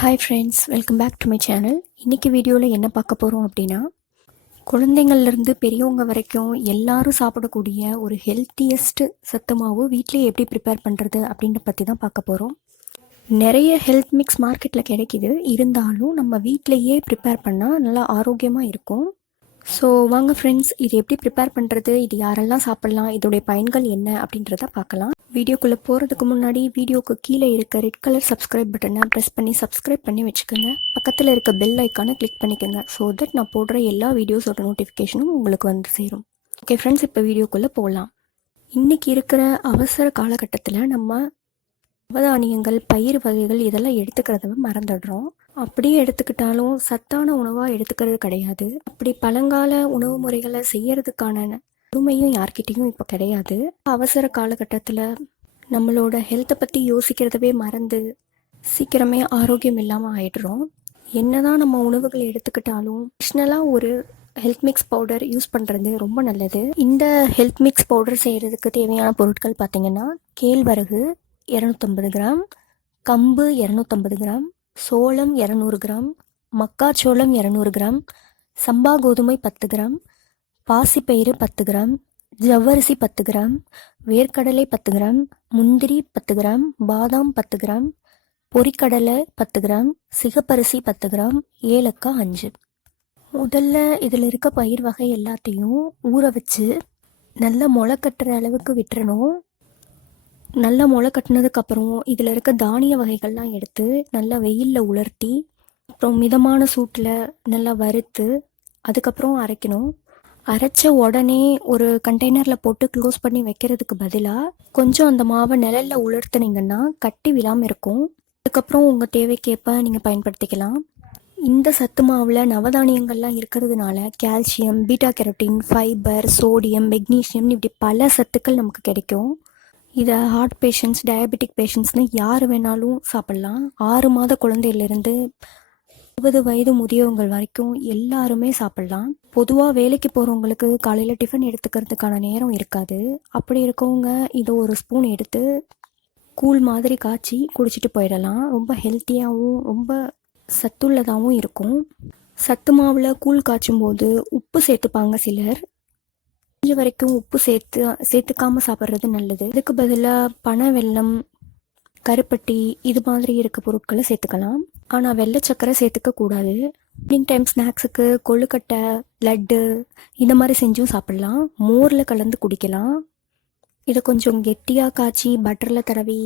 Hi friends, welcome back to my channel. இன்றைக்கி வீடியோவில் என்ன பார்க்க போகிறோம் அப்படின்னா, குழந்தைங்கள்லேருந்து பெரியவங்க வரைக்கும் எல்லாரும் சாப்பிடக்கூடிய ஒரு ஹெல்த்தியஸ்ட் சத்து மாவு வீட்டிலேயே எப்படி ப்ரிப்பேர் பண்ணுறது அப்படின்ற பற்றி தான் பார்க்க போகிறோம். நிறைய ஹெல்த் மிக்ஸ் மார்க்கெட்டில் கிடைக்கிது, இருந்தாலும் நம்ம வீட்டிலையே ப்ரிப்பேர் பண்ணால் நல்லா ஆரோக்கியமாக இருக்கும். ஸோ வாங்க ஃப்ரெண்ட்ஸ், இது எப்படி ப்ரிப்பேர் பண்ணுறது, இது யாரெல்லாம் சாப்பிட்லாம், இதோடைய பயன்கள் என்ன அப்படின்றத பார்க்கலாம். வீடியோக்குள்ளே போகிறதுக்கு முன்னாடி வீடியோக்கு கீழே இருக்க ரெட் கலர் சப்ஸ்கிரைப் பட்டனை ப்ரெஸ் பண்ணி சப்ஸ்கிரைப் பண்ணி வச்சுக்கோங்க. பக்கத்தில் இருக்க பெல் ஐக்கானை கிளிக் பண்ணிக்கோங்க. ஸோ தட் நான் போடுற எல்லா வீடியோஸோட நோட்டிஃபிகேஷனும் உங்களுக்கு வந்து சேரும். ஓகே ஃப்ரெண்ட்ஸ், இப்போ வீடியோக்குள்ளே போகலாம். இன்றைக்கி இருக்கிற அவசர காலகட்டத்தில் நம்ம நவதானியங்கள், பயிர் வகைகள் இதெல்லாம் எடுத்துக்கிறத மறந்துடுறோம். அப்படியே எடுத்துக்கிட்டாலும் சத்தான உணவாக எடுத்துக்கிறது கிடையாது. அப்படி பழங்கால உணவு முறைகளை செய்யறதுக்கான பொறுமையும் யார்கிட்டையும் இப்போ கிடையாது. அவசர காலகட்டத்தில் நம்மளோட ஹெல்த்தை பற்றி யோசிக்கிறதவே மறந்து சீக்கிரமே ஆரோக்கியம் இல்லாமல் ஆயிடுறோம். என்னதான் நம்ம உணவுகள் எடுத்துக்கிட்டாலும் அடிஷ்னலாக ஒரு ஹெல்த் மிக்ஸ் பவுடர் யூஸ் பண்ணுறது ரொம்ப நல்லது. இந்த ஹெல்த் மிக்ஸ் பவுடர் செய்கிறதுக்கு தேவையான பொருட்கள் பார்த்திங்கன்னா, கேழ்வரகு 250 கிராம், கம்பு 250 கிராம், சோளம் 200 கிராம், மக்காச்சோளம் 200 கிராம், சம்பா கோதுமை 10 கிராம், பாசிப்பயிறு 10 கிராம், ஜவ்வரிசி 10 கிராம், வேர்க்கடலை 10 கிராம், முந்திரி 10 கிராம், பாதாம் 10 கிராம், பொரிக்கடலை 10 கிராம், சிகப்பரிசி 10 கிராம், ஏலக்காய் 5. முதல்ல இதில் இருக்க பயிர் வகை எல்லாத்தையும் ஊற வச்சு நல்லா முளை கட்டுற அளவுக்கு விட்டுறணும். நல்லா முளை கட்டினதுக்கப்புறம் இதில் இருக்க தானிய வகைகள்லாம் எடுத்து நல்லா வெயிலில் உலர்த்தி அப்புறம் மிதமான சூட்டில் நல்லா வறுத்து அதுக்கப்புறம் அரைக்கணும். அரைச்ச உடனே ஒரு கண்டெய்னரில் போட்டு க்ளோஸ் பண்ணி வைக்கிறதுக்கு பதிலாக கொஞ்சம் அந்த மாவை நிழலில் உலர்த்துனீங்கன்னா கட்டி விழாமல் இருக்கும். அதுக்கப்புறம் உங்கள் தேவைக்கேற்ப நீங்கள் பயன்படுத்திக்கலாம். இந்த சத்து மாவில் நவதானியங்கள்லாம் இருக்கிறதுனால calcium, beta carotene, fibre, sodium, magnesium இப்படி பல சத்துக்கள் நமக்கு கிடைக்கும். இதை ஹார்ட் பேஷண்ட்ஸ், டயபெட்டிக் பேஷண்ட்ஸ்னு யார் வேணாலும் சாப்பிட்லாம். 6 மாத குழந்தையிலேருந்து 20 வயது முதியவங்கள் வரைக்கும் எல்லாருமே சாப்பிட்லாம். பொதுவாக வேலைக்கு போகிறவங்களுக்கு காலையில் டிஃபன் எடுத்துக்கிறதுக்கான நேரம் இருக்காது. அப்படி இருக்கவங்க இதை ஒரு ஸ்பூன் எடுத்து கூழ் மாதிரி காய்ச்சி குடிச்சிட்டு போயிடலாம். ரொம்ப ஹெல்த்தியாகவும் ரொம்ப சத்துள்ளதாகவும் இருக்கும். சத்து மாவில் கூழ் காய்ச்சும் போது உப்பு சேர்த்துப்பாங்க சிலர். முடிஞ்ச வரைக்கும் உப்பு சேர்த்துக்காமல் சாப்பிட்றது நல்லது. இதுக்கு பதிலாக பனை வெல்லம், கருப்பட்டி இது மாதிரி இருக்க பொருட்களை சேர்த்துக்கலாம். ஆனால் வெள்ளை சக்கரை சேர்த்துக்க கூடாது. ஈவினிங் டைம் ஸ்நாக்ஸுக்கு கொழுக்கட்டை, லட்டு இந்த மாதிரி செஞ்சும் சாப்பிட்லாம். மோரில் கலந்து குடிக்கலாம். இதை கொஞ்சம் கெட்டியாக காய்ச்சி பட்டரில் தடவி,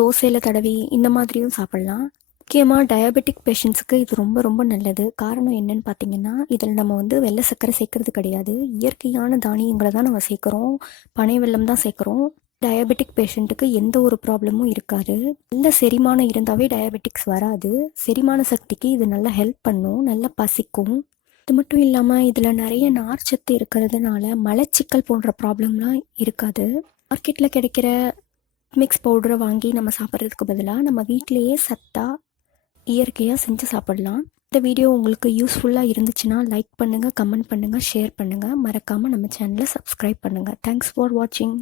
தோசையில் தடவி இந்த மாதிரியும் சாப்பிட்லாம். முக்கியமாக டயபெட்டிக் பேஷண்ட்ஸுக்கு இது ரொம்ப ரொம்ப நல்லது. காரணம் என்னன்னு பார்த்தீங்கன்னா, இதில் நம்ம வெள்ளை சர்க்கரை சேர்க்கறது கிடையாது. இயற்கையான தானியங்களை தான் நம்ம சேர்க்குறோம். பனை வெல்லம் தான் சேர்க்குறோம். டயபெட்டிக் பேஷண்ட்டுக்கு எந்த ஒரு ப்ராப்ளமும் இருக்காது. நல்ல செரிமானம் இருந்தாவே டயபெட்டிக்ஸ் வராது. செரிமான சக்திக்கு இது நல்லா ஹெல்ப் பண்ணும், நல்லா பசிக்கும். இது மட்டும் இல்லாமல் இதில் நிறைய நார்ச்சத்து இருக்கிறதுனால மலச்சிக்கல் போன்ற ப்ராப்ளம்லாம் இருக்காது. மார்க்கெட்டில் கிடைக்கிற மிக்ஸ் பவுடரை வாங்கி நம்ம சாப்பிட்றதுக்கு பதிலாக நம்ம வீட்டிலையே சத்தாக இயற்கையாக செஞ்சு சாப்பிடலாம். இந்த வீடியோ உங்களுக்கு யூஸ்ஃபுல்லாக இருந்துச்சுன்னா லைக் பண்ணுங்கள், கமெண்ட் பண்ணுங்கள், ஷேர் பண்ணுங்கள். மறக்காமல் நம்ம சேனலை சப்ஸ்கிரைப் பண்ணுங்கள். தேங்க்ஸ் ஃபார் வாட்சிங்.